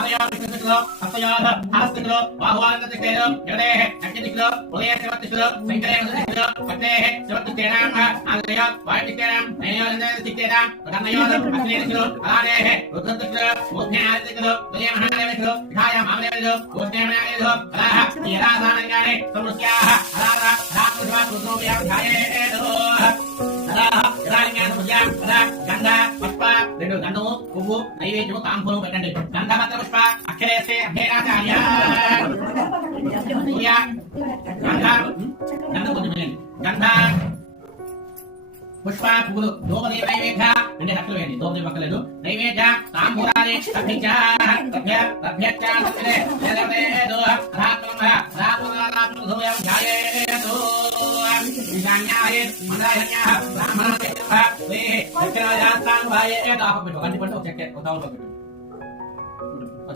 Ayo kilo హస్తయోధ హస్తకిలో బాహువానందతిష్ఠేలో జగదేహ అత్యతికిలో ఉదయ శివతిష్ఠిలో శంకరే వదతిష్ఠిలో పద్మేహ శివతిష్ఠేనాం ఆదయ వాటిష్ఠేనాం నయోనందతిష్ఠేనాం కర్ణయోధ అగ్నేతిష్ఠిలో అలాదేహ రుద్రతిష్ఠిలో మూర్ధ్యాదితిష్ఠిలో ఉదయ మహాదేవిష్ఠిలో విధాయ మామదేవిష్ఠిలో గోష్ఠేమనాదేవిష్ఠిలో అలాహ యరాసానంగానే సమృస్యాహ అలార రాత్రుష్వా రుద్రోవ్యాం ధ్యాయేదో గంధ పుష్ప రెండు గంధము పువ్వు నైవేద్యము తాంబూలం పెట్టండి గంధపత్ర పుష్ప అక్షరేస్తే అభ్యేరాచార్య గంధ కొంచెం గంధ పుష్ప పువ్వులు దోపదేవ నైవేద్య రెండు కట్టలు వేయండి దోపదేవ పక్కలేదు నైవేద్య తాంబూలాన్ని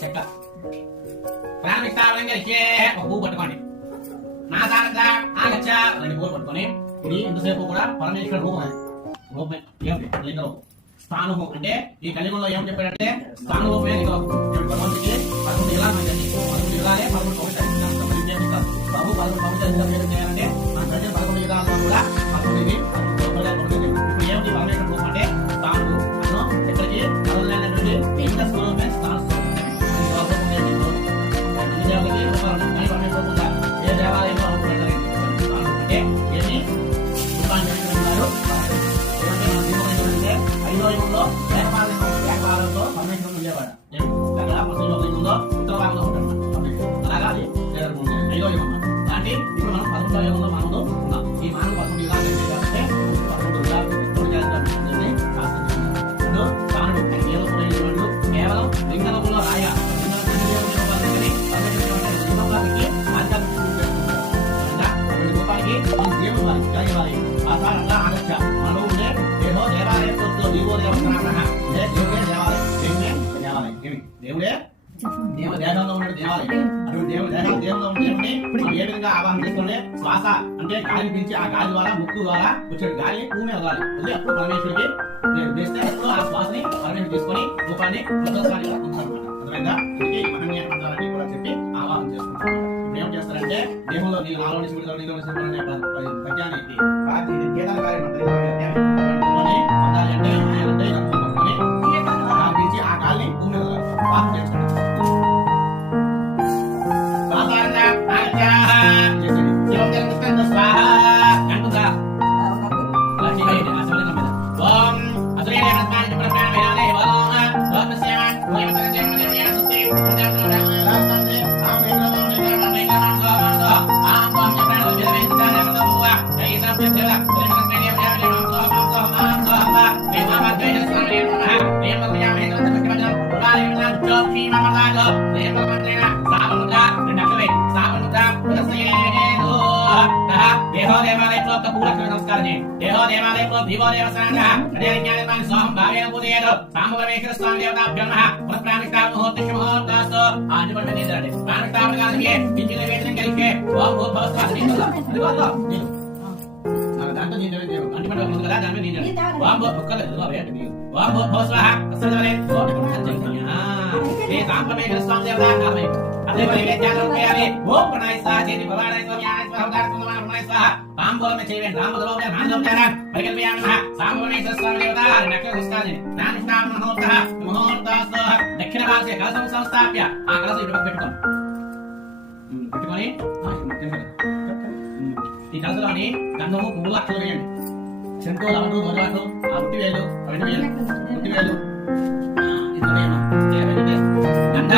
చెక్క ప్రారంభిస్తావని ఒక పువ్వు పట్టుకోండి నా సారథ ఆగచ్చ రెండు పువ్వులు పట్టుకొని ఇది ఎంతసేపు కూడా పరమేశ్వర రూపం రూపమే లింగం స్థానము అంటే ఈ కలియుగంలో ఏం చెప్పాడంటే స్థాన రూపమే లింగం భగవంతుడికి 11 యుగాలు మంది 11 యుగాలే 11 పవిత్ర బాబు 11 పవిత్ర చేయాలంటే మన ప్రజలు 11 యుగాల్లో కూడా 11 ఇప్పుడు ఏమిటి పరమేశ్వర రూపం అంటే స్థానుడు అను ఎక్కడికి కదలలేనటువంటి లింగ స్వరూపమే స్థాన ఏ దేవాలయంలో అంటే ఏమి ఐదో యుగంలో ఏకపాలంలో పరమేశ్వరుడు ఉండేవాడు ఉత్తర భాగంలో ఉంటాడు అలాగా అది ఐదో యుగం అంటే ఇప్పుడు మనం 11వ యుగంలో మనము ఉన్నాం ఈ మానవ 11 యుగాలు కాబట్టి 11 తానుడు ఏదో కూడా కేవలం లింగంలో రాయ దేవుడే దేహంలో ఉన్న దేవాలయం అటువంటి దేహంలో ఉండే ఏ విధంగా ఆవాహన చేసుకుంటే శ్వాస అంటే గాలి పీల్చి ఆ గాలి ద్వారా ముక్కు ద్వారా వచ్చే గాలి భూమి అవ్వాలి అప్పుడు పరమేశ్వరికి వేస్తే అప్పుడు ఆ శ్వాసని పరమేశ్వరు తీసుకొని రూపాన్ని అర్థమైందా మనల్ని కూడా చెప్పి ఆవాహన చేసుకుంటాం ఇప్పుడు ఏం చేస్తారంటే దేహంలో నీళ్ళు నాలో పద్యాన్ని కేదార కార్యం ఆ గాలిని భూమి దక్షిణ భాగ కలసం సంస్థాప్య ఆ కలసం ఇటు పెట్టుకోండి పెట్టుకొని ఈ కలసలోని గంధము పువ్వులు అక్షలు వేయండి శంకు లవణు మొదలు ఆ ఉట్టి వేలు రెండు వేలు ఉట్టి వేలు గంధ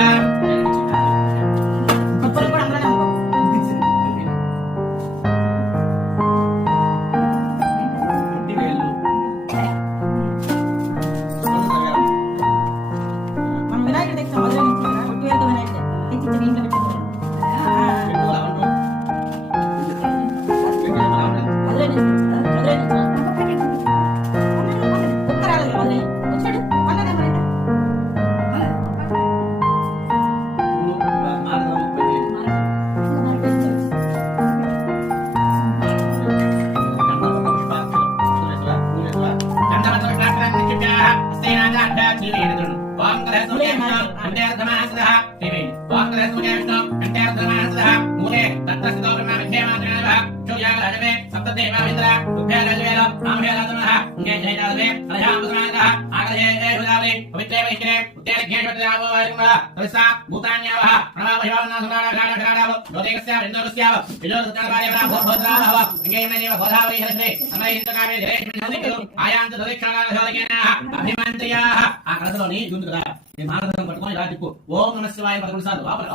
तत्रस्तो ब्रह्मा मध्ये मात्रः चौयागराजवे सप्तदेवाविन्द्र उभयराजवेल रामवेलादनः उङ्गे जयदादवे अजामसमानः आगजे हुदावे पवित्रे वैष्णे उत्तेरघ्येश्वरदावो वारिमः तस्सा भूतान्यावः प्रणवाभयावनासुराणाघाडाघाडाव ज्योतिकस्याव इन्दोरस्याव विजोरसत्कारकार्यवः भोद्रावः उङ्गेमनेव भोधावै हरस्ते समयिन्तकामे जयेश्वरनौनिकलु आयान्त ददक्षिणागारधोलकेनाः अभिमन्त्रियाः आ कलसलोनि दुंదుగా ఈ మానదం పట్టుకొని ఇలా తిప్పు ఓం నమః శివాయ 11 సార్లు లోపల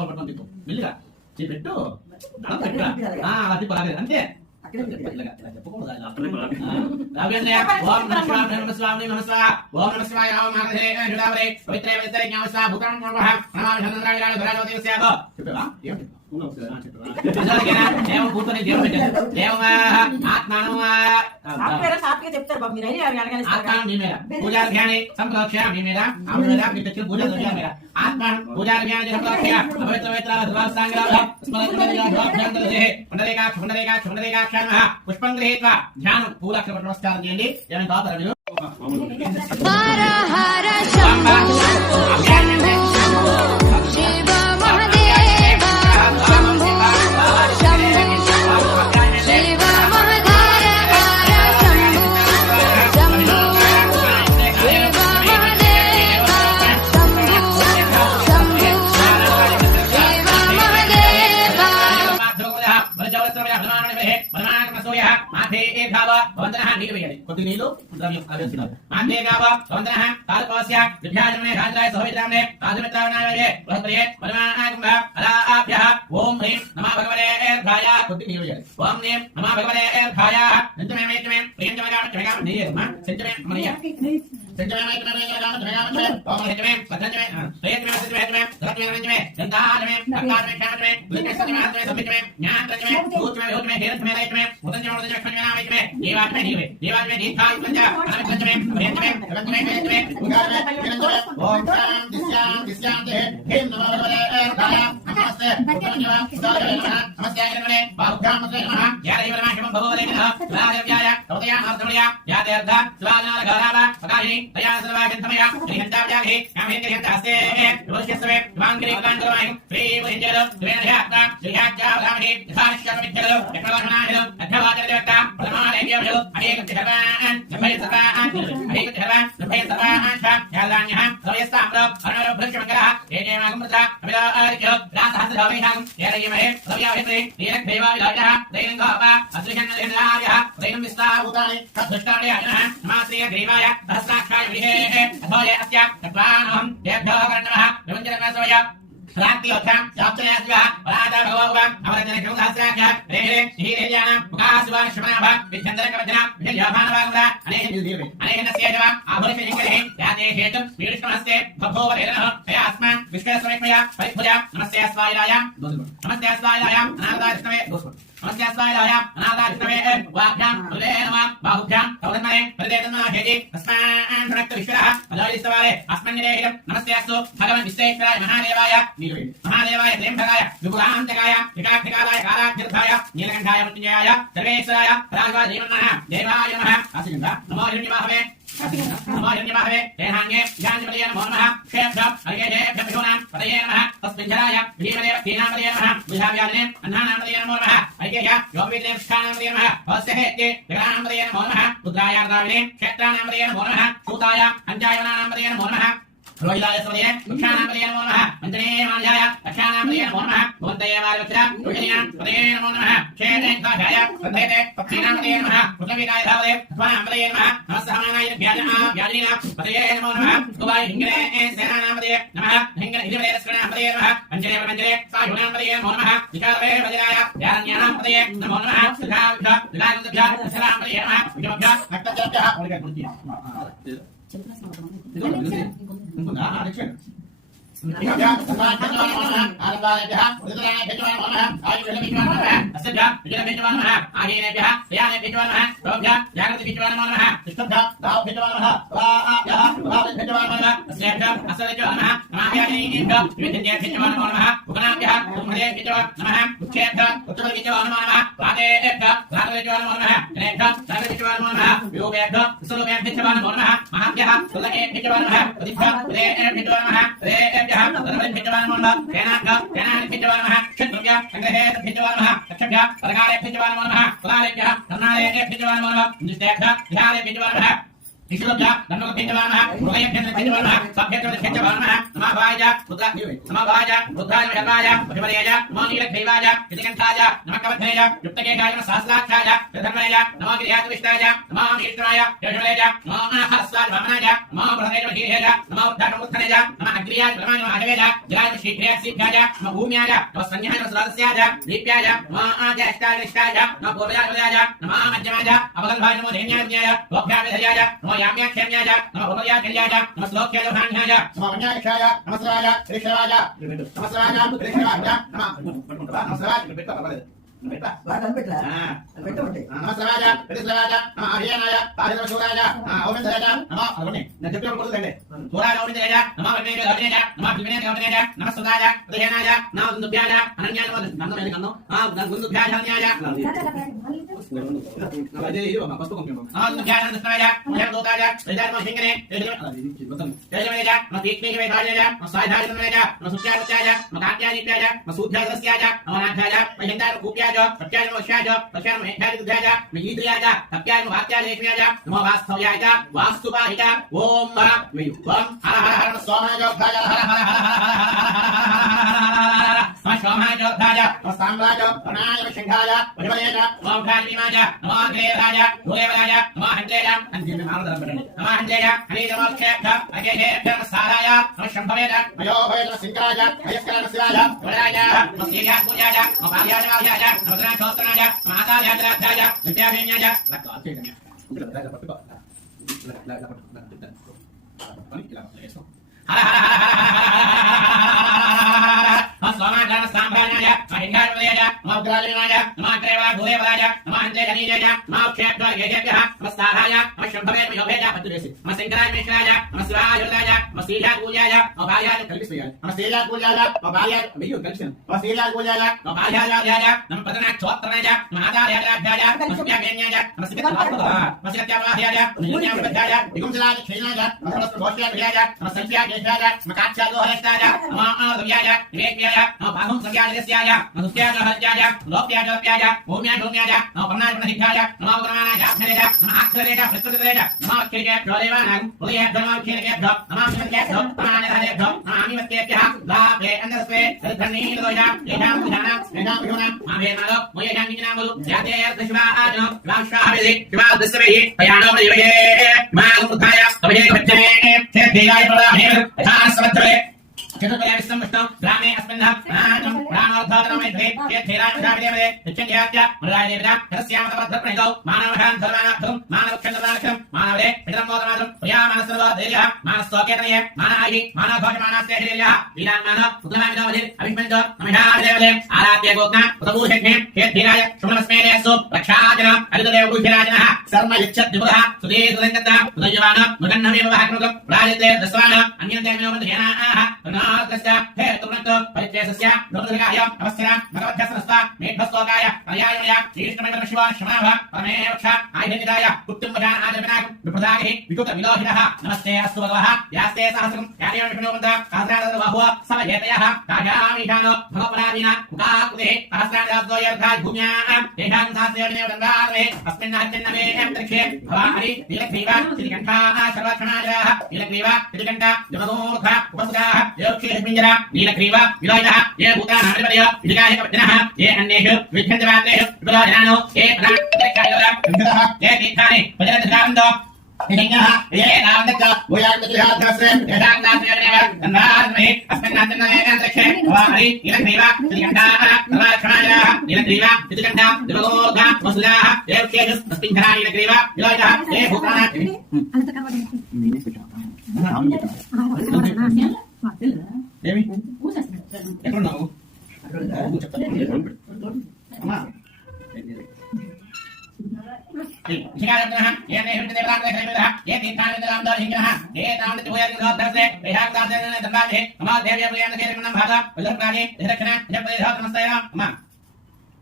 పట్టుకొని తిప్పు మెల్లిగా చెప్పెట్టు అలా తిప్పాలి అంతే ఓం నమః శివాయ నమః శివాయ ఓం నమః శివాయ ఓం మానదే జుడావరే పవిత్రే పవిత్రే జ్ఞానస్వా భూతం నమః ప్రణామ చంద్రాయ ధరాజోతిస్యాగ చెప్పవా ఏం దేవం కూర్చొని దేవం పెట్టారు దేవం ఆత్మానం చెప్తారు బాబు మీరు ఆత్మానం మీ మీద పూజా జ్ఞాని సంప్రోక్ష మీ మీద ఆమె మీద మీ తెచ్చిన పూజ మీద ఆత్మానం పూజా జ్ఞాని సంప్రోక్ష పవిత్ర పవిత్ర ధ్రువాసాంగ్రాభ పుండరీకాక్ష పుష్పం గృహీత్వా ధ్యానం పూలాక్షర నమస్కారం చేయండి ఏమైనా తాగుతారా మీరు కొద్దిగా నీళ్ళు ద్రవ్యం ఆవేశిస్తారు మాతే గావ వందనః తారకస్య విభ్యాజమే రాజరాయ సహోమిత్రామే రాజమిత్రావనాయే బృహత్రయే పరమానాకుంభ అలాభ్యః ఓం హ్రీం నమః భగవతే ఏర్ఘాయ కొద్దిగా నీళ్ళు వేయాలి ఓం హ్రీం నమః భగవతే ఏర్ఘాయ నంతమే మేతమే ప్రియంజమగా చమగా నీయమ సెంచమే మనయ సెంచమే మేతమే చమగా ఓం హేతమే పతంజమే ప్రియతమే సత్యమే ధర్మమే రంజమే గంధారమే అక్కారమే క్షామమే వికసనమే ఆత్మే సంపితమే జ్ఞానమే భూతమే యోగమే హేరతమే రైతమే ముదంజమే ముదంజమే క్షణమే దేవాత్మే నీవే దేవాత్మే దీర్ఘాయు పంచ అనంతమే ప్రియతమే రంజమే మేతమే ఉగారమే కిరంజమే ఓం శాంతి శాంతి శాంతి హేం నమః భగవతే ఏర్ఘాయ నమస్తే ఉత్తమజవ ఉదారమే నమస్తే నమస్తే బాహుభ్యామతే నమః యాదైవ నమః భగవతే నమః రాజవ్యాయ కౌతయా మార్తమయ యాదేర్ధ స్వాజనాల గారావ పకాహి దయా సర్వాగంతమయ శ్రీహంతావ్యాహి కామేంద్రియంతహస్తే యోష్యస్వే వాంగ్రి వాంగ్రవాహి శ్రీ వహింజల శ్రీనధ్యాత్మ శ్రీహాజ్యాభామహి యథానిశ్చరమిత్యలు యక్రవాహనాహిలు అధ్యవాచరదేవత ప్రమాణేవ్యవలు అనేక ధర్మాన్ నభయ సర్వాన్ అనేక ధర్మాన్ నభయ సర్వాన్ యాదాన్యః సవయస్తామ్ర అరుణర భృష్యమంగళః ఏజేమాగమృత అభిలార్క్య రాసహస్రభావేహాం ఏరయమహే రవ్యాభిత్రే నీరగ్భైవావిలాయః దైనంగాప అదృశన్నలేనార్యః దైనం విస్తాభూతాని తద్ధృష్టానే అజనః నమాశ్రియ గ్రీవాయ సహస్రాక్షాయ విహే అథోయ అస్య తత్వానహం దేభ్యో కర్ణమః విమంజనకసోయ రాత్రియోత్థం శాస్త్రయాస్య వరాదా భగవాన్ అవరజన కృతాస్రాక్ష రేహే హీరేజాన ముఖాసువాన శమనాభ విచంద్రకవచన విజయభానవాగుద అనేన సేజవ ఆభురిత లింగరే యాతే హేతు విష్ణుమస్తే భగోవరేనః తయాస్మాన్ విష్ణుస్వైమయ పరిభుజ నమస్తే అస్వాయిలాయ నమస్తే అస్వాయిలాయ అనాదారిష్ణవే నమస్తే అస్వాయిలాయ అనాదారిష్ణవే వాభ్యాం ఉలేనమ బాహుభ్యాం కౌరమనే పరిదేతన హేజి తస్మాన్ శరక్త విశ్వరః అదాయిస్తవాలే అస్మన్నిరేహితం నమస్తే అస్తు భగవన్ విశ్వేశ్వరాయ మహాదేవాయ మహాదేవాయ త్ర్యంబకాయ విపులాంతకాయ వికాక్షికాలాయ కాలాక్షిర్ధాయ నీలకంఠాయ మృత్యుంజయాయ సర్వేశ్వరాయ రాఘవాయ దేవనః దేవాయ నమః ఆశీర్వాద నమో హిరణ్యవాహవే నమో హిరణ్యవాహవే దేహాంగే ధ్యానమలయ నమో నమః క్షేత్రం అరిగే భ్రమణాం పదయే నమః తస్మింజరాయ భీమదేవ కీనామలయ నమః విధావ్యాలనే అన్నానామలయ నమో నమః ఐకేయ యోగవిద్రేం స్థానామలయ నమః వస్యహేత్తే జగనామలయ నమో నమః రుద్రాయార్దావినే క్షేత్రానామలయ నమో నమః సూతాయ అంజాయనామలయ నమో నమః రోహిలాయ సమయే వృక్షానామలయ నమో నమః మంజనే మాంజాయ రక్షానామలయ నమో నమః భవంతయ వారవక్ష యోజనయా పదయే నమో నమః క్షేత్రే కాషాయ సంధేతే పక్షినామలయ నమః పుత్రవికాయ ధావదే స్వానామలయ నమః నమస్సమానాయ వ్యాజనా వ్యాజీనా పదయే నమో నమః కుబాయ హింగరే సేనానామలయ నమః హింగర ఇదివేరస్కరణామలయ నమః మంజనే మంజనే సాయునామలయ నమో నమః వికారే వజనాయ యాన్యానామలయ నమో నమః సుఖాభ్య విలాసభ్య సలామలయ నమః విజమభ్య నక్తభ్య ఓలిక కుర్తి సాగరవిద్యవాన్ నమః గణేభ్యః సాగరవిద్యవాన్ నమః విరూపేభ్యః విశ్వరూపేభ్యః నమః మహాభ్యః సులకేభ్యః నమః ఉదిభ్యః ఉదయేభ్యః నమః ఉదయేభ్యః ధర్మేభ్యః నమః సేనాభ్యః సేనానిభ్యః నమః క్షత్రుభ్యః సంగ్రహేభ్యః నమః చక్షభ్యః పరకారేభ్యః నమః పరాలేభ్యః కర్ణాలేభ్యః నమః నిష్ఠేభ్యః ధ్యానేభ్యః నమః విష్ణుభ్యః ధర్మేభ్యః నమః హృదయేభ్యః నమః సభ్యేభ్యః నమః నమః రుద్రాయ రుద్రాయ శర్వాయ మహిమరేయ నమో నీలగ్రీవాయ విజయంతాయ నమః కవధేయ యుక్తకేశాయ సహస్రాక్షాయ ధర్మరేయ నమో గిరియాత్మిష్టాయ నమో ఈశ్వరాయ యజులేయ నమో అహస్వాయ వామనాయ నమో ప్రదేయ మహీరేయ నమో ధర్మముత్తనేయ నమో అగ్రియాయ బ్రహ్మాయ నమో అడవేయ జలాయ శ్రీగ్రేయస్యాయ నమో భూమ్యాయ నమో సంజ్ఞాయ నమో సదాస్యాయ దీప్యాయ నమో ఆజష్టాయ నిష్టాయ నమో పూర్వయాయ ఉదయాయ నమో మధ్యమాయ అవగల్భాయ నమో ధేన్యాయ లోభ్యాయ విధయాయ నమో యామ్యాఖ్యాయ నమో భూమయాయ కళ్యాయ నమో శ్లోక్యాయ భాన్యాయ నమో వన్యాక్షాయ నమస్రాయ శ్రీశ్వరాయ నమస్రాయ శ్రీశ్వరాయ నమస్రాయ నమస్రాయ శ్రీశ్వరాయ నమో హరియానాయ రాజేశ్వరాయ ఓమేశ్వరాయ నమో అవని నేను చెప్పినప్పుడు కొడుకండి సూరాయ ఓమేశ్వరాయ నమో వన్నేయ హరియానాయ నమో భీమేయ హరియానాయ నమో సుదాయ హరియానాయ నమో దుందుభ్యాయ అనన్యాయ నమో నందమేని కన్నో దుందుభ్యాయ హరియానాయ అదే ఇది మా ఫస్ట్ కొంచెం దుందుభ్యాయ నమస్కారాయ మయ దోతాయ శ్రీదాయ నమో హింగనే జయజమేయ నమో దీక్షేయ వేదాయ నమో సాయధాయ నమేయ నమో సుత్యాయ నమో కాట్యాయ నమో సూధ్యాయ నమో నాథాయ మహిందాయ కూప్యాయ సత్యాయ నమో శాయ సత్యాయ నమో హేయాయ దుధ్యాయ మహీద్రియాయ సత్యాయ నమో వాక్యాయ లేఖ్యాయ నమో వాస్తవ్యాయ వాస్తుపాహిత ఓం ఓం హర హర హర స్వామాయ జోధాయ హర హర హర హర స్వామాయ జోధాయ నమో సామ్రాజ ప్రణాయ శంఖాయ వజవలేయ ఓం భ్రాజీమాయ నమో గ్రేరాయ గురేవరాయ నమో హంజేయ హంజేయ నమో హంజేయ హరి నమో క్షేత్ర అగేహే ధర్మసారాయ నమో శంభవేద మయో భవేద సింకరాయ అయస్కర శివాయ వరాయ నమో సీర్యా పూజాయ నమో భార్యాయ నమోయాయ నమో శ్రోత్రాయ మాతాయ ద్రాక్షాయ విద్యావేన్యాయ రక్తవాచేయ హర హర హర స్వామాయ సాంభాన్యాయ మహింగాయ నమోగ్రాజనాయ నమోగ్రేవ భూరేవరాయ నమో హంజేయ హనీజయ నమో క్షేత్ర యజేభ్యః నమస్తారాయ నమో శంభవే మయోభేద పద్దురేసి నమో శంకరాయ మేషాయ నమో శివాయ యుర్దాయ నమో శ్రీజా పూజాయ నమో భార్యాయ కల్పిస్తాయ నమో శ్రీజా పూజాయ నమో భార్యాయ అయ్యో కలిసిన నమో శ్రీజా పూజాయ నమో భార్యాయ నమో పదనా క్షోత్రనాయ నమో ఆదాయ రాజ్యాయ నమో సుఖ్యావేన్యాయ నమో సికత్యావాహయాయ నమో న్యాయవద్యాయ విగుంసలాయ క్షేనాయ నమో ఘోష్యాయ నమో సంఖ్యాకేశాయ నమో కాక్షాగోహరస్తాయ నమో ఆదవ్యాయ నివేక్యాయ నమో భాగం సంఖ్యాయస్యాయ నమో సుఖ్యాయ హత్యాయ లోక్యాయ లోక్యాయ భూమ్యాయ భూమ్యాయ నమో పర్ణాయ పర్ణహితాయ నమో గుణమానాయ అక్షరేయ నమో అక్షరేయ ప్రస్తుతరేయ నమో అక్షరేయ క్షోదేవానాయ హృదయ నమో అక్షరేయ నమో అక్షరేయ నమో ఆమివత్యేభ్యః లాభే అందస్వే ధన్నీలోయ ఏషాం విధాన ఏషాం విధాన మాభేనాలో మోయేషాం విజ్ఞాములు జాతేర్దశివాజన రాష్ట్రాభిధి శివాదస్వే పయాణో ప్రయోగే మాగుముద్ధాయ కవయే భజ్జనే చేద్దేయాయ ప్రదాహే యథాసమత్రే చతుర్వయ విశ్వమిష్ణు గ్రామే అస్మిన్నః రాజం రామోద్ధోతనమైతే చేథేరాజావిదేవదే నిత్యంధ్యాత్య మృగాయదేవత కరస్యామతమధర్ప్రణితౌ మానవహాన్ ధర్మానాథం మానవక్షంద్రమానక్షం మానవరే పితరమోదమాదం ప్రియామానసర్వో ధైర్యః మానస్తోకేతనయే మానాహి మానభోజమానాస్తేహిర్యః వీరాన్మాన ఉగ్రమామిదోవధి అభిష్మంతో నమిషాదేవదే ఆరాధ్య గోత్న ఉదభూషజ్ఞే చేథేరాయ శుభనస్మేరేసు రక్షాజన అరిదదేవభూషరాజనః శర్మ యచ్చద్విపురః సుధీర్ఘదంగత ఉదయవాన మృగన్నమేవ వాహకృతం రాజతే దస్వాన అన్యందేవినోబంధేనాః నార్దస్య హే తుమనంతో పరిచేసస్య లోకదగాయ అవస్థన భగవద్ధ్యసనస్తా మేఘస్తోకాయ పర్యాయమయ శ్రీకృష్ణమేవ శివ శమనభ పరమేవక్ష ఆయుధనిదాయ కుటుంబజాన ఆజననాగం విప్రదాగి వికుత విలోహితః నమస్తే అస్తు భగవః యాస్తే సహస్రం యాదేవ విష్ణువంత సహస్రాద బహువ సమయేతయః రాజామీషానో భగవనాదీన ముఖాకృతే సహస్రాదాద్వయర్ధాయ భూమ్యాం ఏషాం సహస్రేణేవ గంగారే అస్మిన్ హత్యన్నమే అంతరిక్షే భవాహరి నీలగ్రీవ శ్రీకంఠా సర్వక్షణాజాః నీలగ్రీవ శ్రీకంఠ జగదోముఖ ఉపసుగాః యోక్షేష్మింజర నీలగ్రీవ విలోహితః ఏ భూతానాధిపతయ విదిగాయ కవచనః ఏ అన్యేషు విధ్యంతవాదేషు విలోహితానో ఏ ప్రధానకాయవర విద్ధః ఏ తీర్థాని ప్రజలదృష్టాంతో నిజంగః ఏ నామదక్క భూయార్దృహార్థస్రే యథాంగాస్రేణేవ గంధార్మహి అస్మిన్నాత్మనే అంతరిక్షే భవాహరి నీలగ్రీవ శ్రీకంఠాః సర్వక్షణాజాః నీలగ్రీవ శ్రీకంఠ జగదోముఖ ఉపసుగాః యోక్షేషు స్మింజర నీలగ్రీవ విలోహితః ఏ భూతానాధిపతయ ఏమి ఎక్కడున్నావు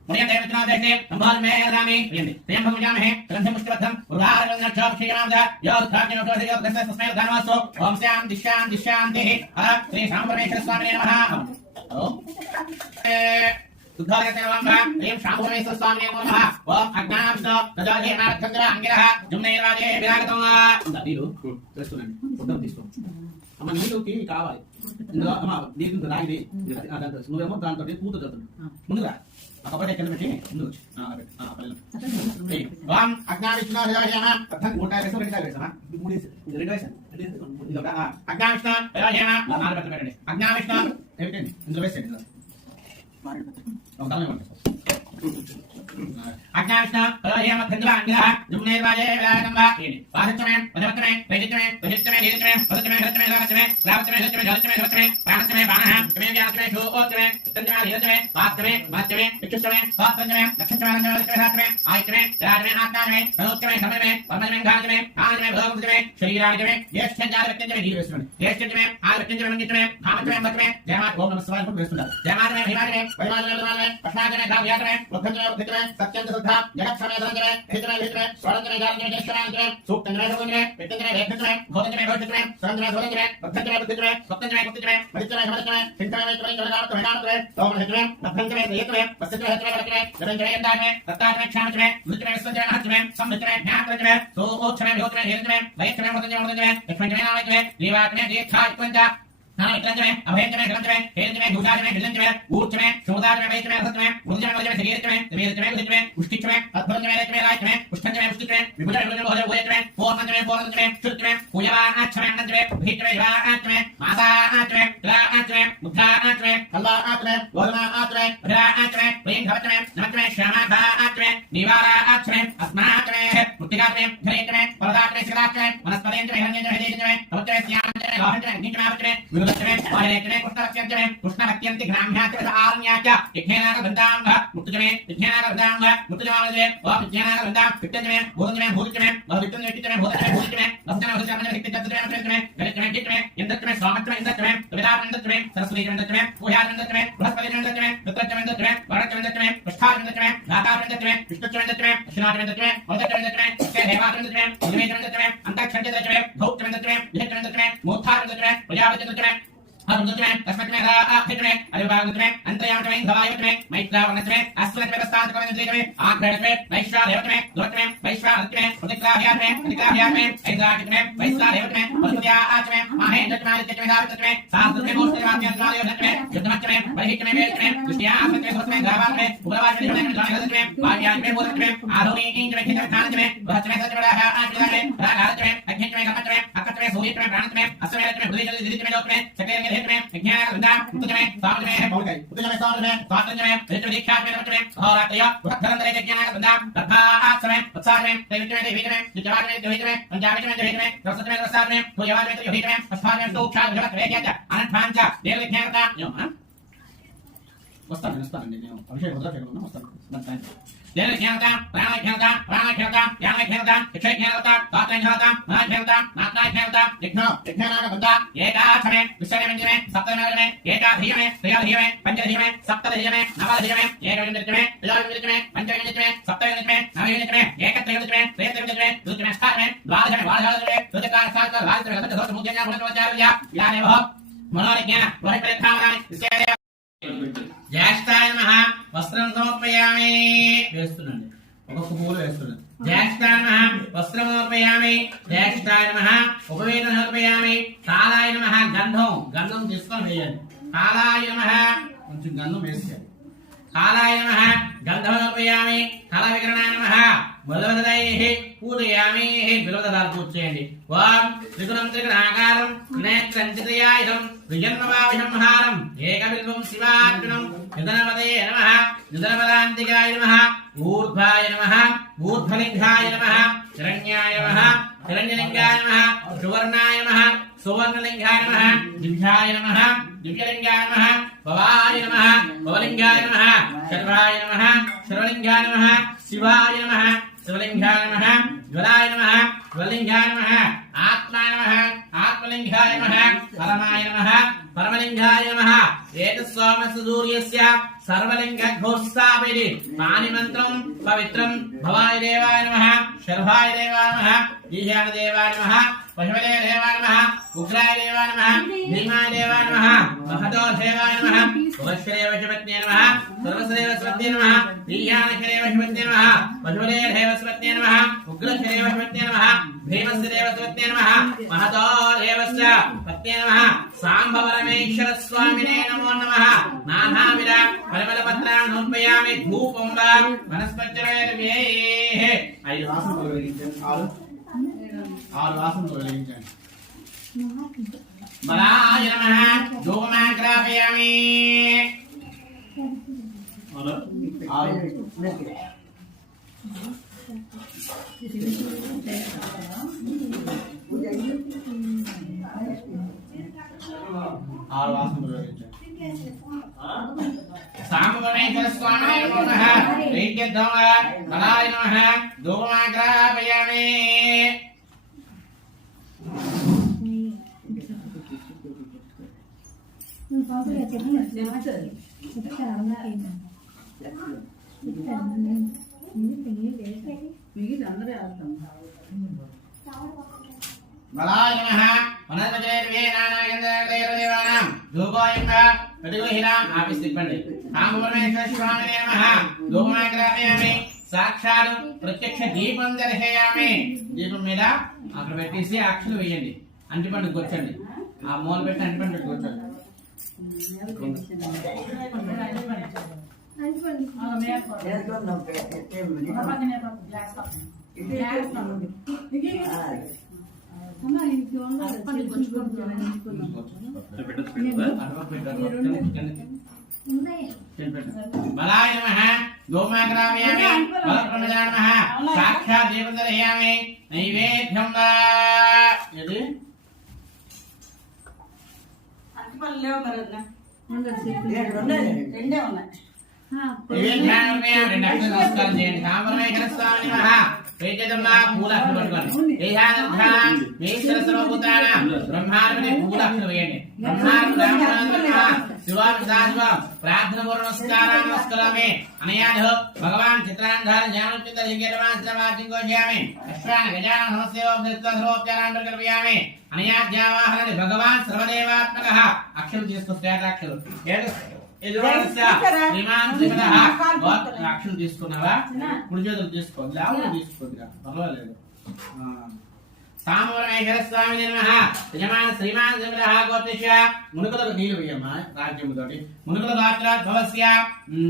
मुनियते विष्णुदेशे संभालमे रामे प्रियन्ते प्रियं भगवजामहे ग्रन्थं मुष्टिबद्धं उदाहरणक्षोक्षीणामदा योद्धाज्ञोषधयो दस्य तस्मै धर्मस्व ओम स्यां दिश्यान्तिः श्री श्याम परमेश्वर स्वामिने नमः ओम सुधारयते नमः ह्रीं श्याम परमेश्वर स्वामिने नमः ओम अज्ञानविष्णु ददाहे नारचन्द्र अंगिरः जुम्नैराजे विरागतं నీరు చేస్తున్నాను పొద్దున తీసుకో అమ్మ నీళ్ళకి కావాలి ఇందులో అమ్మ దీంతో రాగిది దాంతో నువ్వేమో దాంతో పూత చదువుతుంది ముందుగా ఒకటే కింద పెట్టి ముందు వచ్చి అజ్ఞావిష్ణు అజ్ఞావిష్ణు అజ్ఞావిష్ణు ఏమిటండి ఇందులో వేసేయండి అజ్ఞావిష్ణు ప్రళయమ ఖండ్వ అంగిరః జుమ్నైర్వాజే విరాగం వా ఏని వాసత్రమే వదవత్రమే వైజిత్రమే వైజిత్రమే దీజిత్రమే వదత్రమే వదత్రమే రావత్రమే రావత్రమే వదత్రమే వదత్రమే వదత్రమే ప్రాణత్రమే బాణః త్రమే వ్యాత్రమే శోత్రమే త్రంజమే దీజిత్రమే వాత్రమే వాత్రమే విక్షుష్ట్రమే వాత్రంజమే నక్షత్రమే వదత్రమే సాత్రమే ఆయిత్రమే రాజమే ఆత్మానమే ప్రనోత్రమే సమమే పరమమే ఘానమే ఆనమే భోగముత్రమే శరీరాజమే యేష్ఠంజాల వ్యక్తంజమే దీవేశ్వరుని యేష్ఠంజమే ఆలవ్యక్తంజమే మంగిత్రమే కామత్రమే మత్రమే జయమాత ఓం నమః శివాయ వేస్తున్నారు జయమాతమే భీమాతమే వైమాతమే విమానమే పశ్చాతమే ధావ్యాతమే ఉద్ధంజమే ఉద్ధంజమే సత్యంత శుద్ధ జగత్సమే ధనంజమే హితమే హితమే స్వరంజమే జాలంజమే జ్యేష్ఠరాంజమే సూక్తంజమే సూక్తంజమే విత్తంజమే వేత్తంజమే ఘోతంజమే భవిష్యత్తుమే స్వరంజమే స్వరంజమే ఉద్ధంజమే ఉద్ధంజమే స్వప్తంజమే కుప్తంజమే మరిత్రమే సమరత్రమే సింతమే వైత్రమే జలగానత్రమే వేదానత్రమే సోమహితమే నభ్రంజమే శ్రీయత్రమే వస్త్రమే హత్రమే వరత్రమే జరంజమే యందాత్రమే రత్తాత్రమే క్షామత్రమే మృత్రమే విశ్వంజమే మహత్రమే సంవిత్రమే జ్ఞానత్రమే సోక్షమే విహోత్రమే హేరత్రమే వైత్రమే వదంజమే వదంజమే యక్ష్మంజమే నామత్రమే దీవాత్రమే దీక్షాత్మంజ నామత్రమే అభయంజమే గ్రంథమే హేరత్రమే దూషాత్రమే విలంజమే ఊర్చమే శోదాత్రమే వైత్రమే హస్తమే వృంజమే వదంజమే శరీరత్రమే త్రివేదత్రమే ఉదిత్రమే ఉష్టిత్రమే అద్భుతమే రేత్రమే రాజ్యమే పుష్పంజమే పుష్టిత్రమే విభుజమే విభుజమే భోజమే భోజత్రమే పూర్ణంజమే పూర్ణంజమే క్షుత్రమే పూయవాచమే అనంజమే భీత్రమే వివాచమే మాసాచమే త్రాచమే ముద్రాచమే కల్లాచమే గోధుమాచమే భద్రాచమే వైంధవచమే నమత్రమే శ్యామాభాచమే నివారాచమే అస్మాచమే మృత్తికాచమే ఘరేచమే పరదాచమే శిలాచమే వనస్పతేంద్రమే హిరణ్యేంద్రమే హేదేంద్రమే సముద్రమే స్యామంజమే లోహంజమే నీచమాచమే విరుదచమే వాయురేచమే కృష్ణరక్ష్యంజమే కృష్ణభక్త్యంతి ఘ్నామ్యాచ ఆర్ణ్యాచ యజ్ఞేనాగ బృందాంగ ముక్తుజమే యజ్ఞేనాగ బృందాంగ ముక్తుజమాలజమే ఓ యజ్ఞేనాగ బృందాం విత్తజమే భూతజమే భూతజమే విత్తజమే విత్తజమే భూతజమే భూతజమే వసజమే వసజమే విత్తజమే విత్తజమే గణితమే గణితమే ఇంద్రజమే స్వామత్రమే ఇంద్రజమే విదారం ఇంద్రజమే సరస్వతి ఇంద్రజమే పూజారం ఇంద్రజమే బృహస్పతి ఇంద్రజమే రుద్రజమే ఇంద్రజమే వరజమే ఇంద్రజమే పుష్ఠారం ఇంద్రజమే దాతారం ఇంద్రజమే విష్ణుజమే ఇంద్రజమే అశ్వినారం ఇంద్రజమే మోదజమే ఇంద్రజమే దేవారం ఇంద్రజమే ఉదమేజమే ఇంద్రజమే అంతక్షంజమే ఇంద్రజమే భౌత్రమే ఇంద్రజమే విహిత్రమే ఇంద్రజమే మోత్తారం ఇంద్రజమే ప్రజాపతి ఇంద్రజమే అరుంధత్మే తస్మత్మే రాహత్మే అరివాగత్మే అంతర్యామత్మే ధవాయత్మే మైత్రావణత్మే అస్వత్మే ప్రస్తాతకమే ఆగ్రహత్మే వైశ్వాదేవత్మే దురత్మే వైశ్వారత్మే ప్రతిక్రాహ్యాత్మే ప్రతిక్రాహ్యాత్మే ఐద్రాకిత్మే వైశ్వాదేవత్మే పశుపత్యాత్మే మహేంద్రత్మే దారిత్మే సాహస్రత్మే గోష్ఠివాద్యంత్మే యుద్ధమత్మే వైహిత్మే వేత్మే దృష్ట్యాత్మే స్వత్మే ధావాత్మే ఉపవాసమే ధానగత్మే వాద్యాత్మే భూతత్మే ఆరోహీంద్రమే హితమే వహత్మే సత్యవరాహ ఆత్మే రాగాత్మే అగ్నిత్మే కమత్మే అకత్మే సూర్యత్మే ప్రాణత్మే అస్వత్మే హృదయజల దిదిత్మే లోత్మే చక్రే हेतुमे विज्ञान गंधाम मुक्तजमे सामजमे बोलकै मुक्तजमे सामजमे स्वातंजमे हेतु दीक्षात्मे नमस्ते अहोरात्रय उद्धरंतरे विज्ञान गंधाम तथात्समे उत्साहमे दैवित्मे दैवित्मे दिजवात्मे दिवित्मे पंचामित्मे दिवित्मे रसत्मे रसात्मे भुजवात्मे दिवित्मे अष्टात्मे दोक्षात् जगत् वेद्याच अनंतांच देव विज्ञानता यो वस्तान నేను అభిషేకం వదలకేను వస్తాను దేవ జ్ఞానత ప్రాణ జ్ఞానత ప్రాణ జ్ఞానత జ్ఞాన జ్ఞానత శిక్ష జ్ఞానత తాత జ్ఞానత మన జ్ఞానత నాత్మ జ్ఞానత విజ్ఞాన బంధ ఏకాక్షరే విశ్వమంజమే సప్తమేవమే ఏకాధీయమే త్రయాధీయమే పంచధీయమే సప్తధీయమే నవధీయమే ఏకవిందమే త్రయావిందమే పంచవిందమే సప్తవిందమే నవవిందమే ఏకత్రవిందమే త్రయత్రవిందమే రుద్రమే స్థానమే ద్వాదశమే వాదశమే రుద్రకార సాధన వాదశమే గత దోష ముజ్ఞాన గుణోచార్య యానేవ మనోజ్ఞాన వహిప్రధానాని విశేష జ్యేష్ఠాయ నమః వస్త్రం సమర్పయామి వేస్తున్నాండి ఒక్కొక్క పూలు వేస్తున్నాను జ్యేష్ఠాయ నమః వస్త్రం సమర్పయామి జ్యేష్ఠాయ నమః ఉపవేదన సమర్పయామి కాలాయ నమః గంధం తీసుకొని వేయండి కాలాయ నమః కొంచెం గంధం వేసేయండి కాలాయ నమః గంధం సమర్పయామి కళ వికరణాయ నమః బలవదైః పూజయామి బిలవదాలు పూజ చేయండి ఓం త్రిగుణం త్రిగుణాకారం నేత్రంచితయాయుధం విజన్మవావిషంహారం ఏకబిల్వం శివార్జునం నిధనపదే నమః నిధనపదాంతికాయ నమః ఊర్ధ్వాయ నమః ఊర్ధ్వలింగాయ నమః శరణ్యాయ నమః శరణ్యలింగాయ నమః సువర్ణాయ నమః సువర్ణలింగాయ నమః దివ్యాయ నమః దివ్యలింగాయ నమః భవాయ నమః భవలింగాయ నమః శర్వాయ నమః శర్వలింగాయ నమః శివాయ నమః శివలింగాయ నమః జ్వలాయ నమః జ్వలింగాయ నమః ఆత్మాయ నమః ఆత్మలింగాయ పరమలింగాయ నమః పరమాయ నమః పరమలింగాయ నమః ఏతస్సోమస్య సూర్యస్య సర్వలింగ ఘోస్తాపిది పాని మంత్రం పవిత్రం భవాయ దేవాయ నమః శర్వాయ దేవాయ నమః ఈశాన దేవాయ నమః పశుపతే దేవాయ నమః ఉగ్రాయ దేవాయ నమః భీమాయ దేవాయ నమః మహతో దేవాయ నమః ఉపశ్రేవ శివత్నే నమః సర్వశ్రేవ శివత్నే నమః ఈశాన శరేవ శివత్నే నమః పశుపతే దేవ శివత్నే నమః ఉగ్రశరేవ శివత్నే నమః భీమస్య దేవ శివత్నే నమః మహతో దేవస్య పత్నే నమః సాంబవరమేశ్వర స్వామినే నమో నమః నానావిధ పరిమళపత్రాన్ని సమర్పయామి ధూపం వా వనస్పత్యైర్వ్యే 5 వాసనలు వెలిగించండి 6 వాసనలు వెలిగించండి బలాయ నమః ధూపమాగ్రాపయామి 6 వాసనలు వెలిగించండి సాంబవరమేశ్వర స్వామినే నమో నమః నైవేద్యం బలాయ నమః ధూపమాగ్రాపయామి బలాయ నమః వనస్పతైర్వ్యే నానాగంధైర్దేవానాం ధూపోయం ప్రతిగృహీణాం ఆపి తిప్పండి సాంబవరమేశ్వర స్వామినే నమః ధూపమాగ్రాపయామి సాక్షాత్ ప్రత్యక్ష దీపం దర్శయామి దీపం మీద అక్కడ పెట్టేసి అక్షలు వేయండి అంటిపండు కూర్చోండి ఆ మూల పెట్టి అంటిపండు కూర్చోండి బలాయ నమః ధూపమాగ్రాపయామి బలప్రమదాయ నమః సాక్షాత్ దీపం దర్శయామి నైవేద్యం ఇది లేవు మరి రెండే ఉన్నాయి నమస్కారం చేయండి సాంబరమేశ్వర స్వామి నమః ప్రీతిదమ్మా పూలక్షలు పట్టుకోండి ఈశ్వర సర్వభూతానాం బ్రహ్మాండే పూలక్షలు వేయండి శివాం సదాశివం ప్రార్థన పూర్వ నమస్కారామి అనయాధో భగవాన్ చిత్రాంధార జ్ఞానోచిత లింగేరవాంశవాచిం గోష్యామి అశ్వాన గజాన నమస్దేవం సర్వోపచారాన్ కల్పయామి అనయాధ్యావాహనని భగవాన్ సర్వదేవాత్మకః అక్షరం తీసుకొస్తే అక్షరం అక్షరం తీసుకున్నావా కుడి చేతులు తీసుకోవద్దు లేకపోతే తీసుకోవద్దుగా పర్వాలేదు సాంబవరమేశ్వర స్వామి నమః యజమాన శ్రీమాన్ సంగ్రహ గోత్రిష మునుకులకు నీళ్ళు వేయమ్మా రాజ్యముతోటి మునుకుల గాత్రాత్ భవస్య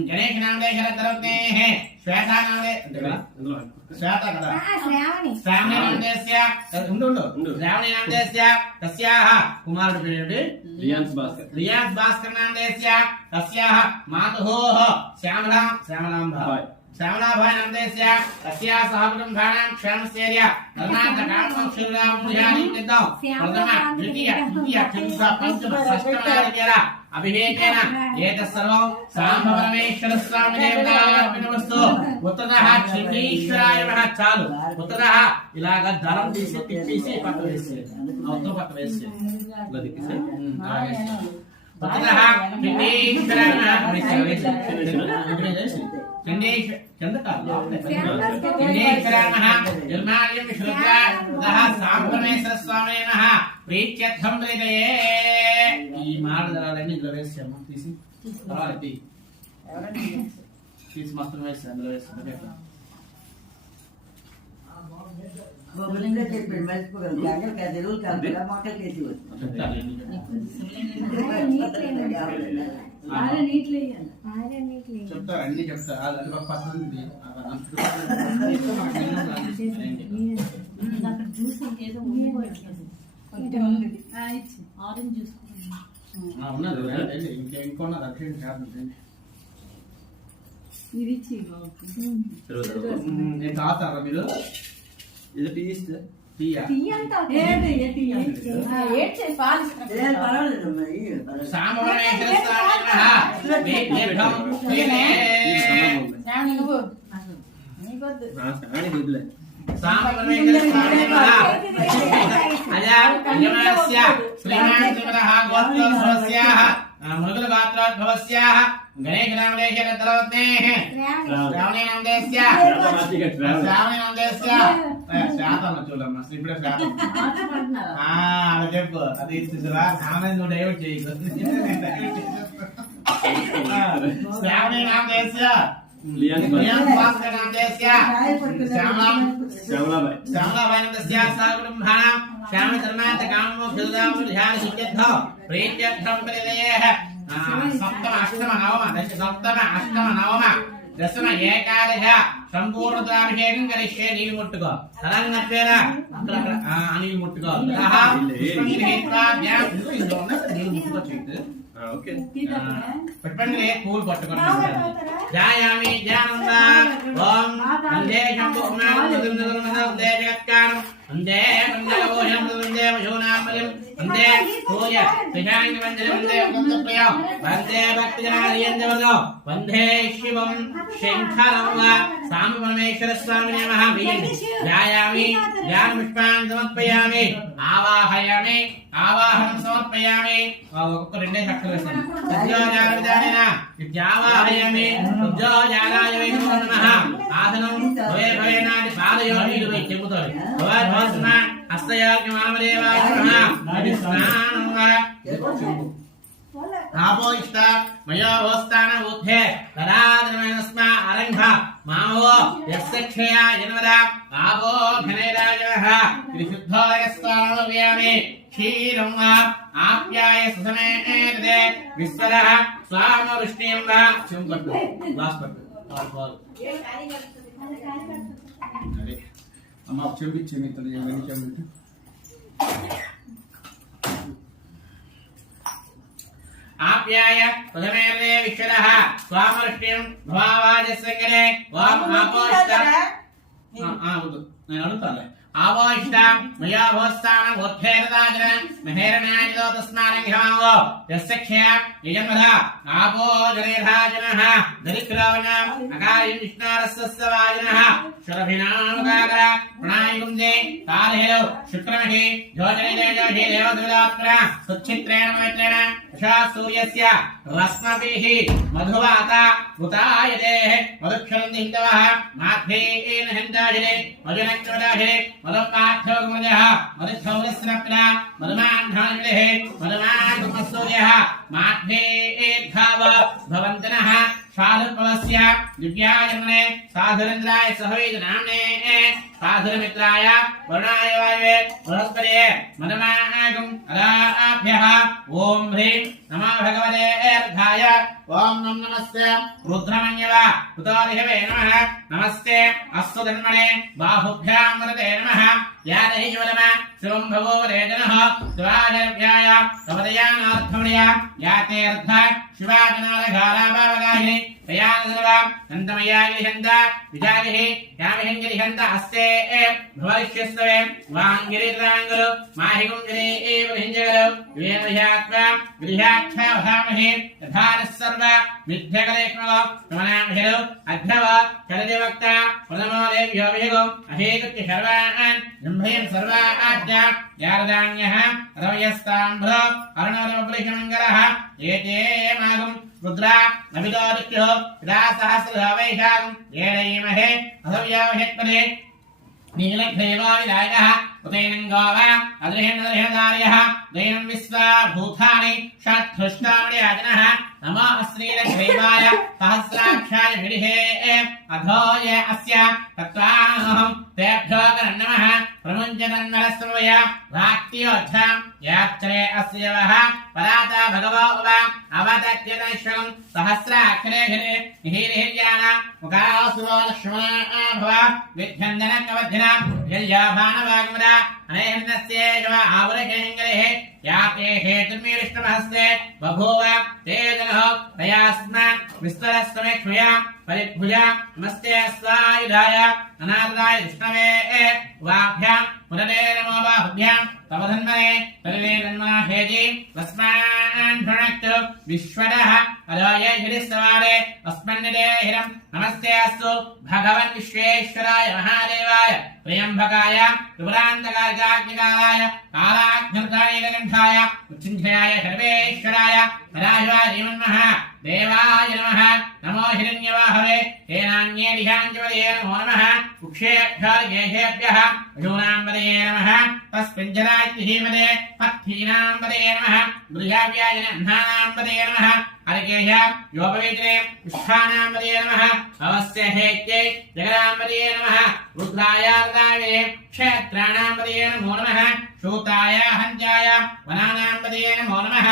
జనేష్ నామదేశర తరవతేః శ్వేతా నామదే అంటే కదా శ్వేత కదా శ్రావణి నామదేశస్య ఉండు శ్రావణి నామదేశస్య తస్యాః కుమారుడు పేరు రియాన్స్ భాస్కర్ నామదేశస్య తస్యాః మాతుః శ్యామలాంబ శ్యామలాభాయ నామదేశస్య తస్యాః సహకుటుంబానాం క్షేమస్థైర్య కర్ణాటకాం శ్రీరాముయాని నిద్దాం ప్రథమ ద్వితీయ తృతీయ చతుర్థ పంచమ షష్ఠమాదికేన అభివేకేన ఏతసర్వం సాంబవరమేశ్వర స్వామి దేవతార్పణమస్తు ఉత్తరః శ్రీశ్వరాయ నమః చాలు ఉత్తరః ఇలాగ ధరం తీసి తిప్పేసి పక్కన వేసి ఉత్తర పక్కన వేసి ఇలా దిక్కేసి ఉత్తరః శ్రీశ్వరాయ నమః సాంబరమేశ్వర స్వామి నమః ప్రీత్యర్థం హృదయే ఈ మాడదరాలన్నీ ఇందులో వేసాము తీసి తీసి మొత్తం వేసి అందులో వేస్తాను చెప్తారు అన్ని చెప్తారు ఆరెంజ్ జ్యూస్ ఉన్నది ఇంకోన్నది అక్షయం చేద్దాం ఇది నేను తాగుతారా మీరు ఇది టీ ఇస్తే मुलुगुल गात्रोद्भवस्याः गणेशनामदेशेन तरवत्नेः శ్రావణీనామదేశస్య శాతం చూడమ్మా ఇప్పుడే శాతం అలా చెప్పు అది శ్రావణ నువ్వు డైవర్ట్ చేయకు శ్రావణీనామదేశస్య శ్యామలాబాయినందస్య సాకుటుంబానాం శ్యామధర్మాంత కామో ధ్యాన సిద్ధ్యర్థో ప్రీత్యర్థం పరిదయేః సప్తమ అష్టమ నవమ సప్తమ అష్టమ నవమ దశమ ఏకాదశ సంపూర్ణతాభిషేకం కరిష్యే నీళ్ళు ముట్టుకో తలంగట్వేన నీళ్ళు ముట్టుకో నీళ్ళు ముట్టుకోవచ్చు పెట్టండి పూలు పట్టుకోండి ధ్యాయామి ధ్యానంగా ఓం వందే శంభు వందే జగత్కారం వందే మంగళభూషణం వందే వశూనామలిం వందే సూర్య త్రిశాంగి మంజరం వందే వందప్రియం వందే భక్తిజనార్యంజవదో వందే శివం శంకరం స్వామి పరమేశ్వర స్వామినే నమః ధ్యాయామి ధ్యానపుష్పాన్ సమర్పయామి ఆవాహయామి ఆవాహనం సమర్పయామి ఒక్కొక్క రెండే అక్షరాలు వేస్తాను ఉద్యోగాల విధానేన విద్యావాహయామి ఉద్యోగాలాయ వై నమో నమః ఆసనం భవే భవేనాది పాదయోగీలు వై చెబుతారు భవద్భస్మ హస్తయోగ్యమామదేవాయ నమః స్నానం ఆపో ఇష్ట మయో హోస్తాన ఊర్ధ్వే తదాద్రమేనస్మా అరంఘ మామవో యస్సక్షయ జన్మద ఆపో ఘనైరాజః త్రిశుద్ధోదయస్వామవ్యామి క్షీరం ఆప్యాయ సుసమేదే విశ్వరః స్వామవృష్ణిం వా చెంపట్టు గ్లాస్ పట్టు అరే అమ్మ చెంపిచ్చి మిత్రులు ఏమని చెంపిట్టు ఆప్యాయ సుసమేదే విశ్వరః స్వామవృష్ణిం భవావాజస్సంగరే ఓం ఆపోష్ట నేను అడుగుతాను ఆవోష్ట మయా భోస్తాన ఉద్ధేరదాజన మహేరణాజిలో తస్మారంఘమావో యస్సక్షయ యజన్మధ ఆపో జనేధాజనః దరిద్రవణం అకాయం విష్ణారస్సస్య వాజనః శరభినామగాగర ప్రణాయగుంజే తారహేలో శుక్రమహి జోజనిదే జోహి దేవదులాత్ర సుచ్చిత్రేణ మైత్రేణ ఉషా సూర్యస్య రస్మభిః మధువాత ఉతాయతే మధుక్షరంది హితవః మాధ్యేన హిందాజిరే మధునక్రమదాజిరే మధుపాఠ్యోగమజః మధుక్షౌరస్రప్న మధుమాన్ధానిలే మధుమాన్మసూర్యః మాధ్యేర్ఘావ భవంతనః సాధుపవస్య దివ్యాయమనే సాధురేంద్రాయ సహవేద నామ్నే సాధుమిత్రాయ వరుణాయ వాయవే బృహస్పతయే మధుమాగం అరాభ్యః ఓం హ్రీం నమో భగవతే అర్ధాయ ఓం నమః నమస్తే రుద్రమన్యవ ఉదారిహవే నమః నమస్తే అస్వధన్మనే బాహుభ్యాం వరదే నమః యాదైవలమ శివం భవో వరేదనః శివాజవ్యాయ కవదయానార్థమణయ యాతే అర్ధ శివాజనాలఘారాభావగాహిని తయానసర్వా నందమయాగిరిహంత విజాగిరి యామిహంగిరిహంత హస్తే భవరిష్యస్తవే వాంగిరిద్రాంగులు మాహిగుంగిరి ఏవహింజగలు వేమయాత్వ గృహాక్షాభామహే యథానస్సర్వ మిథ్యకలేక్ష్మవ నమనామహిలు అధ్యవ చరదివక్త ప్రథమో దేవ్యోభిషేకం అహేకృత్య సర్వాన్ బ్రహ్మేం సర్వాజ్ఞ యారదాన్యః రవయస్తాంభ్ర అరుణోరమపులిషమంగళః ఏతే మాగం రుద్ర నవిదోదిత్యో యదా సహస్రధావైషాగం ఏడైమహే అసవ్యావహేత్పదే నీలగ్రీవో విదాయకః ఉదయనం గోవ అద్రిహేణదార్యః దైనం విశ్వా భూతాని షట్హృష్టామణియాజనః నమో శ్రీలగ్రీవాయ సహస్రాక్షాయ విడిహే అధోయ అస్య తత్వాహం తేభ్యో నమః ప్రముంచతన్మరస్వయ వాక్త్యోధ్యాం యాత్రే అస్యవః పరాతా భగవో ఉవ అవతత్యదైశ్వం సహస్రాక్షరే ఘరే నిహిరిహిర్యాన ముఖాసురో లక్ష్మణా భవ విధ్యందన కవధ్యన యల్యాభానవాగమద అనేహన్నస్యేవ ఆవరకేంగరే యాతే హేతుర్మే విష్ణుమహస్తే బభూవ తేజనః తయాస్మాన్ విస్తరస్వమేక్షయా పరిభుజ నమస్తే స్వాయుధాయ అనాథాయ విష్ణవే వాభ్యాం పునరే నమో బాహుభ్యాం తవధన్మనే తరిలే నన్మనా హేజి తస్మాన్ భృణక్తు విశ్వదః అలోయ గిరిస్తవారే అస్మన్నిదే హిరం నమస్తే అస్తు भगवन् विश्वेश्वराय महादेवाय त्र्यम्बकाय त्रिपुरान्तकारिकाग्निकालाय कालाग्निर्धानीलकण्ठाय मृत्युञ्जयाय सर्वेश्वराय हराय श्रीमन्मः देवाय नमः नमो हिरण्यवाहवे हेनान्ये दिशाञ्जवदये नमो नमः कुक्षेभ्यः पशूनाम्बदये नमः तस्पिञ्जराज्ञीमदे पत्थीनाम्बदये नमः गृहाव्याय अन्नानाम्बदये नमः अरकेश योपवित्रे पुष्पानाम्बदये नमः अवस्य हेत्यै जगदाम्बदये नमः रुद्रायार्दावे क्षेत्राणाम्बदये नमो नमः शूताय हन्त्याय वनानाम्बदये नमो नमः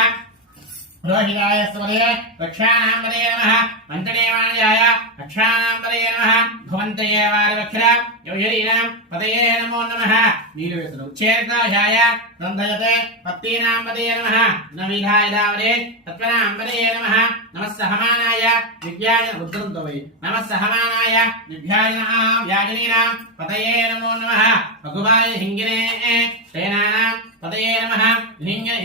रोहिताय स्वदये रक्षानाम्बदये नमः मन्त्रणेवायाय रक्षानाम्बदये नमः भवन्तये वारिवक्षरा योजरीनां पतये नमो नमः नीलवेसनु उच्छेदकाशाय नन्दयते पत्तीनाम्बदये नमः नविधाय दावरे तत्त्वनाम्बदये नमः नमः सहमानाय विद्याय रुद्रन्तवै नमः सहमानाय विद्याय व्याजनीनां पतये नमो नमः भगवाय हिङ्गिने सेनानां पतये नमः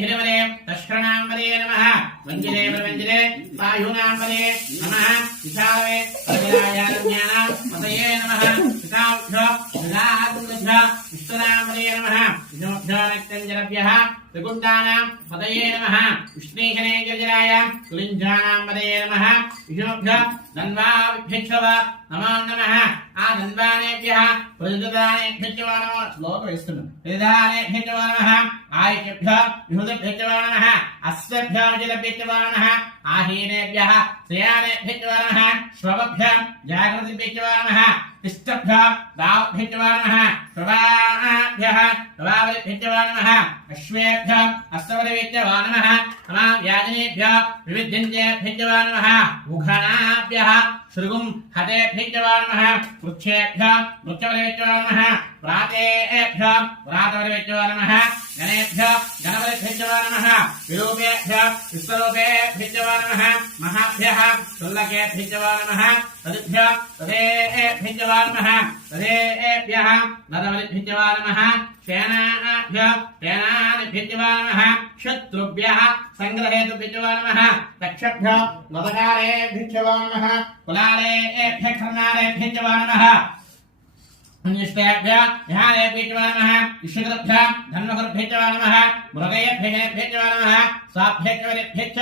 हिरवरे तस्करणाम्बदये नमः वञ्जिरे वञ्जिरे वायुनाम्बदये नमः विशालवे परविराजारण्यानां पतये नमः पिताभ्यो विराजुभ्यो विष्णुनाम्बदये नमः विष्णुभ्यो रक्तञ्जरभ्यः त्रिकुण्डानां पतये नमः विष्णीशने गिरिजराय कुलिञ्जानाम्बदये नमः विष्णुभ्यो धन्वाभ्यच्छव नमो नमः आ धन्वानेभ्यः प्रजदानेभ्यश्च नमो श्लोकविस्तृतम् प्रजदानेभ्यश्च नमः आयकेभ्यः विहुतेभ्यश्च नमः अस्यभ्यः विजलेभ्यश्च नमः आहीनेभ्यः श्रेयानेभ्यश्च नमः श्रवभ्यः जागृतिभ्यश्च नमः तिष्ठभ्यः दावभ्यश्च नमः श्रवाभ्यः प्रभावभ्यश्च नमः अश्वेभ्यः अश्वभ्यश्च नमः नमः व्याजनेभ्यः विविध्यञ्जेभ्यश्च नमः उघनाभ्यः श्रुगुं हतेभ्यश्च नमः वृक्षेभ्यः वृक्षवरेभ्यश्च नमः व्रातेभ्यः व्रातवरेभ्यश्च नमः गणेभ्यः गणवरेभ्यश्च नमः विरूपेभ्यः विश्वरूपेभ्यश्च नमः महाभ्यः शुल्लकेभ्यश्च नमः तदिभ्यः तदेभ्यश्च नमः तदेभ्यः नदवरेभ्यश्च नमः सेनाभ्यः सेनानिभ्यश्च नमः शत्रुभ्यः संग्रहेतुभ्यश्च नमः दक्षभ्यः नदकारेभ्यश्च नमः कुलालेभ्यः खर्नारेभ्यश्च नमः निष्ठेभ्यः ध्यानेभ्यश्च नमः ईश्वरेभ्यः धन्वकरेभ्यश्च नमः मृगयेभ्यश्च नमः स्वाभ्यश्च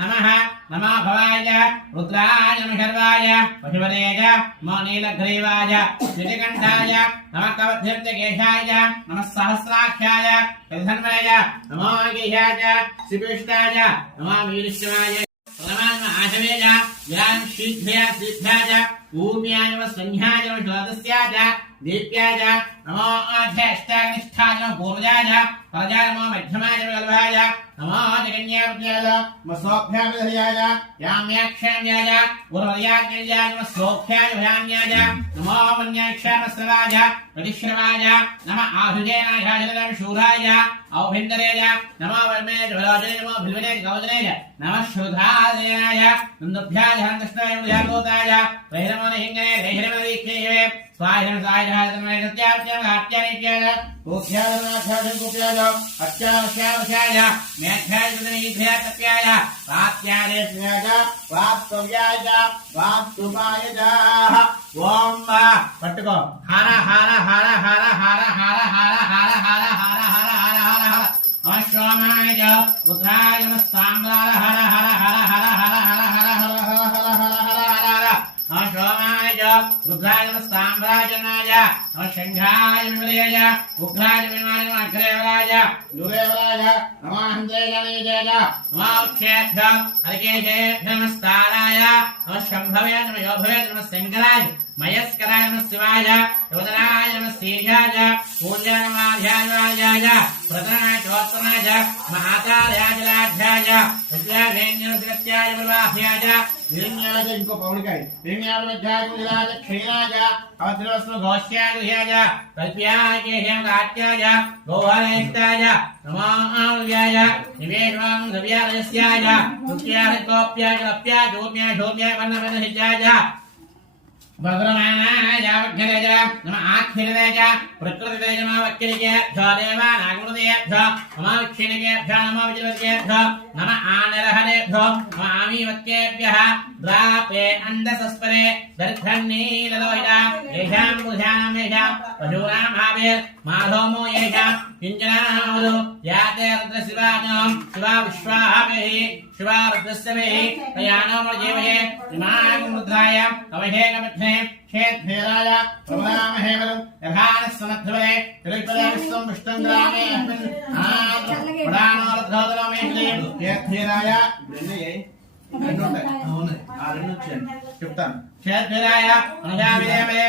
नमः नमः भवाय रुद्राय नमः पशुपतेय नमो नीलग्रीवाय निजकण्ठाय नमः कवचकेशाय नमः सहस्राख्याय कलिधन्वय नमो गेहाय शिपिष्टाय नमो वीरश्चमाय नमः आशवेय यां शीघ्रया ऊम्याय नमः संह्याय नमः ज्योतिष्याय दीप्याय नमो अध्यष्टानिष्ठाय नमः पूर्वजाय परजाय नमो मध्यमाय वल्भाय नमो जगन्याय नमः सौभ्याय याम्याक्षाय उर्वयाय नमः सौख्याय भयान्याय नमो मन्याक्षाय सवाय प्रतिश्रवाय नमः आहुजेनाय शूराय औभिन्दरेय नमो वर्मे ज्वलोजने नमो भिल्वने गौजने नमः शुद्धाजनाय नन्दभ्याय हन्तष्टाय मुजागोताय वैरमने हिंगने रेहिरमदीक्षेये स्वायं सायधातमय सत्यावत्यागात्यानित्याय गोख्यादनाथाय गोप्याय अत्यावश्यावश्याय मेध्याय सुदनीध्याय तप्याय वात्यादेश्याय वात्तव्याय वात्तुपाय ओम पट्टुको हार हार हार हार हार हार हार हार हार हार हार हार हार हार अश्वमाय रुद्राय नमस्ताम्रार हर हर हर हर हर हर हर हर हर हर हर हर अश्वमाय रुद्राय नमस्ताम्राय जनाय शंघाय विमलेय उग्राय विमाय अग्रेवराय दुरेवराय नमो हन्त्रेय नमो क्षेभ्यः हरिकेशेभ्यः नमस्ताराय नमः शम्भवे नमः योभवे नमः शङ्कराय मयस्कराय नमः शिवाय योधनाय नमः श्रीजाय पूज्याय नमः ध्यानाय प्रथमाय चोत्तमाय महाकार्याय जलाध्याय विद्यावेन्यसत्याय प्रवाह्याय विरण्याय इनको पौड़िकाय विरण्याय मध्याय कुलाय क्षीणाय अवत्रस्व घोष्याय गुह्याय कल्प्याय केह्यं गात्याय गोहरहिताय नमो आव्याय निवेशवां गव्यालयस्याय दुत्याय कोप्याय लप्याय जोम्याय शोम्याय वर्णवनहिताय भद्रमानाय वज्ञरेज नमः आख्यरेज प्रकृतिरेज नमः वक्यरेभ्यो देवानागुणदेभ्यो नमः क्षीणकेभ्यो नमः विजयकेभ्यो नमः आनरहरेभ्यो नमः आमीवक्येभ्यः द्रापे अंधसस्परे दर्घन्नीललोहिता येषां पुरुषाणां येषां पशूनां भावे माधोमो येषां किञ्चनामधु याते रुद्रशिवानां शिवा विश्वाहावेहि शिवा रुद्रस्यवेहि तयानोमर्जेवहे इमां रुद्राय कवहेकमध्ने क्षेत्रेराय प्रभरामहे वरं यथानस्समध्वरे तिरुपदे विश्वं विष्णुं ग्रामे अस्मिन् प्रधानोरद्धोदनोमेश्वरे क्षेत्रेराय చెప్తాను క్షేత్రాయ అనుజావిదేవే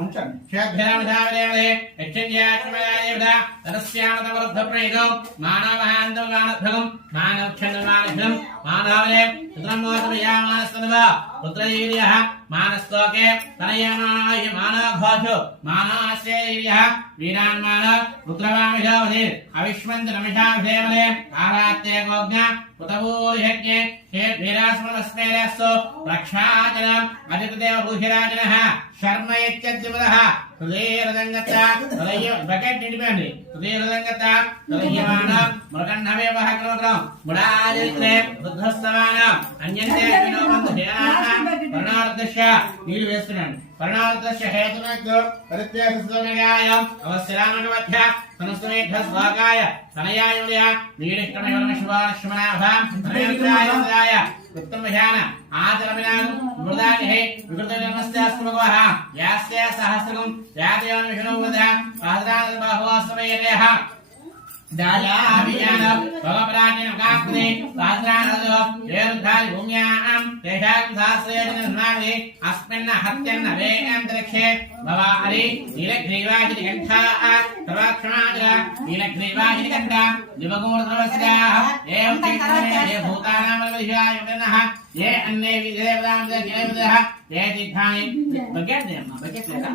ఉంచండి క్షేత్రానుజావిదేవే యక్షజ్ఞాత్మయాదేవత తరస్యామతవరుద్ధ ప్రేతం మానవహాంతం గానధ్వం మానవక్షణమానిషం మానవలే చిత్రమోతమయామానస్తనవ పుత్రయీర్యః మానస్తోకే తనయమాయ మానఘోషో మానాశ్రేయః వీరాన్మాన పుత్రవామిషావధి అవిష్మంతనమిషాభిషేమలే ఆరాత్తే గోజ్ఞ పుతవూర్యజ్ఞే క్షేత్రీరాస్మనస్మేరస్సు రక్షాచనం అదితదేవ భూషిరాజనః శర్మ ఇత్యద్విపదః హృదయరదంగత హృదయ బకెట్ నిండిపోయండి హృదయరదంగత హృదయమాన మృగన్నవేవః క్రోధం ముడాదిత్రే బుద్ధస్తవాన అన్యంతే వినోబంధు హేనాః పరణార్దశ నీళ్ళు వేస్తున్నాను పరణార్దశ హేతునకు పరిత్యాగస్వనగాయ అవశ్యరామగమధ్య సంస్కృత స్వాకాయ తనయాయుయ నీడిష్టమయోన శివాశ్వనాభాం తనయాయ ఉత్తమధ్యాన ఆచరమినాం మృదానిహే వికృత నమస్యాస్మగవః యాస్య సహస్రకం యాదయోన విష్ణువద ఆదరాన బాహువాస్మయేలేహ దాయావియాన భగవరాజన కాక్రే సాద్రానదో ఏర్ధారి భూమ్యాం తేషాం సహస్రేణ స్నామి అస్మిన్న హత్యన్న వేంద్రక్షే భవారి నీలగ్రీవాహిని కంఠా సర్వక్షణాజ నీలగ్రీవాహిని కంఠ దివగోర్ధవస్యాః ఏం చైతన్యే ఏ భూతానామవిషయాయనః ఏ అన్నే విదేవదాం దేవదః ఏ తీర్థాని బకెట్ దేమ్మ బకెట్ లేదా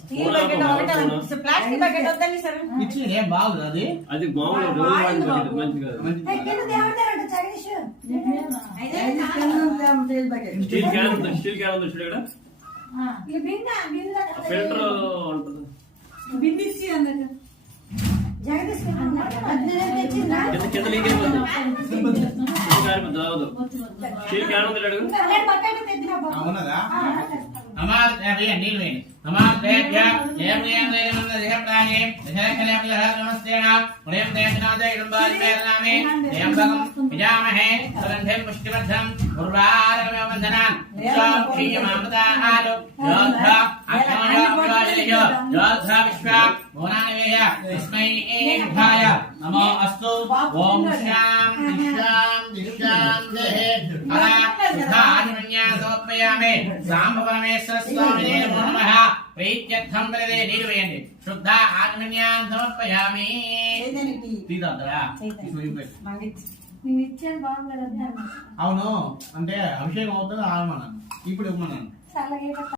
స్టీల్ బకెట్ ఒకటే ప్లాస్టిక్ బకెట్ వద్దని సరే ఇచ్చి ఏం బాగుంది అది అది మామూలు రోజు బకెట్ మంచిగా స్టీల్ క్యాన్ ఉంది చూడు ఇక్కడ ఫిల్టర్ ఉంటుంది కింద లీక్ అయిపోతుంది స్టీల్ క్యాన్ ఉంది అడుగు అవునదా అమార్ నీళ్ళు వేయండి అమార్ దేవ్య ఏం నియం దేవన దేహప్రాణే దశరకలే నమస్తేన ఉదయం దేవనాదే ఇడుంబాలి పేర్నామే దేంబగం విజామహే సుగంధం పుష్టివర్ధం ఉర్వారమే వందనాన్ క్షీయమామృతాహాలు యోధ అక్షమయోగయోజయో యోధ విశ్వ మోనానవేయ తస్మై ఏఘాయ నమో అస్తు ఓం శ్యాం దిశాం దేహే అలా సమర్పయామి సాంబ పరమేశ్వర స్వామినే నమో నమః ప్రీత్యర్థం వరదే నీరు వేయండి శుద్ధ ఆత్మన్యాన్ సమర్పయామి తీదొద్దరా అవును అంటే అభిషేకం అవుతుంది ఆగమన్నాను ఇప్పుడు ఇవ్వమన్నాను